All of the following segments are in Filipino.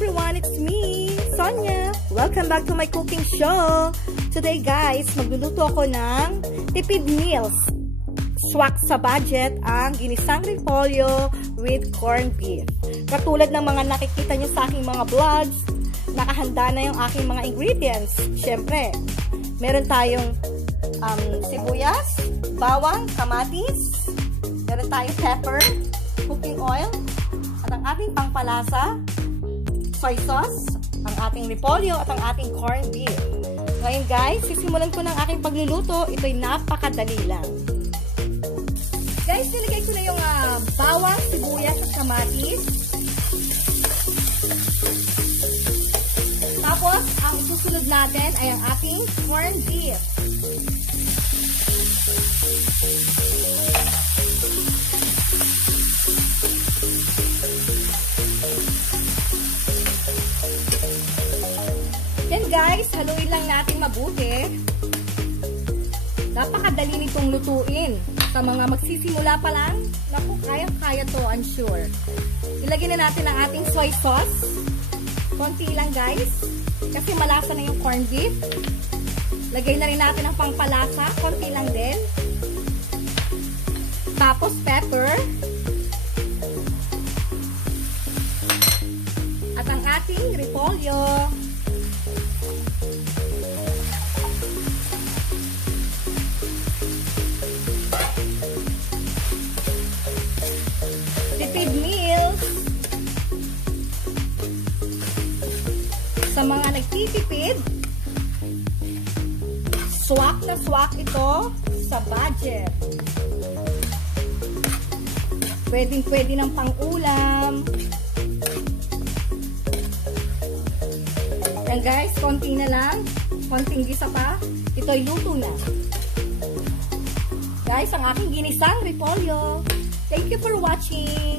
everyone, it's me, Sonia. Welcome back to my cooking show. Today guys, magluluto ako ng tipid meals. Swak sa budget ang ginisang repolyo with corned beef. Katulad ng mga nakikita nyo sa aking mga vlogs, nakahanda na yung aking mga ingredients. Siyempre, meron tayong sibuyas, bawang, kamatis, meron tayong pepper, cooking oil, at ang ating pangpalasa, soy sauce, ang ating repolyo, at ang ating corned beef. Ngayon guys, sisimulan ko ng aking pagluluto. Ito'y napakadali lang. Guys, nilagay ko na yung bawang, sibuyas, at kamatis. Tapos, ang susunod natin ay ang ating corned beef. Yan guys, haluin lang natin mabuti. Napakadali nitong lutuin. Sa mga magsisimula pa lang, naku, kayang-kaya to, I'm sure. Ilagay na natin ang ating soy sauce. Konti lang guys, kasi malasa na yung corned beef. Lagay na rin natin ang pangpalasa, konti lang din. Tapos pepper. At ang ating repolyo. Tipid meals. Sa mga nagtitipid, swak na swak ito sa budget. Pwedeng-pwede ng pang-ulam. Yan guys, konti na lang. Konting gisa pa. Ito'y luto na. Guys, ang aking ginisang repolyo. Thank you for watching.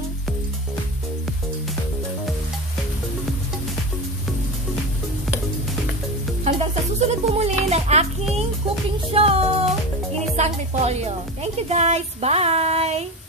Hanggang sa susunod po muli ng aking cooking show, Ginisang Repolyo. Thank you guys. Bye!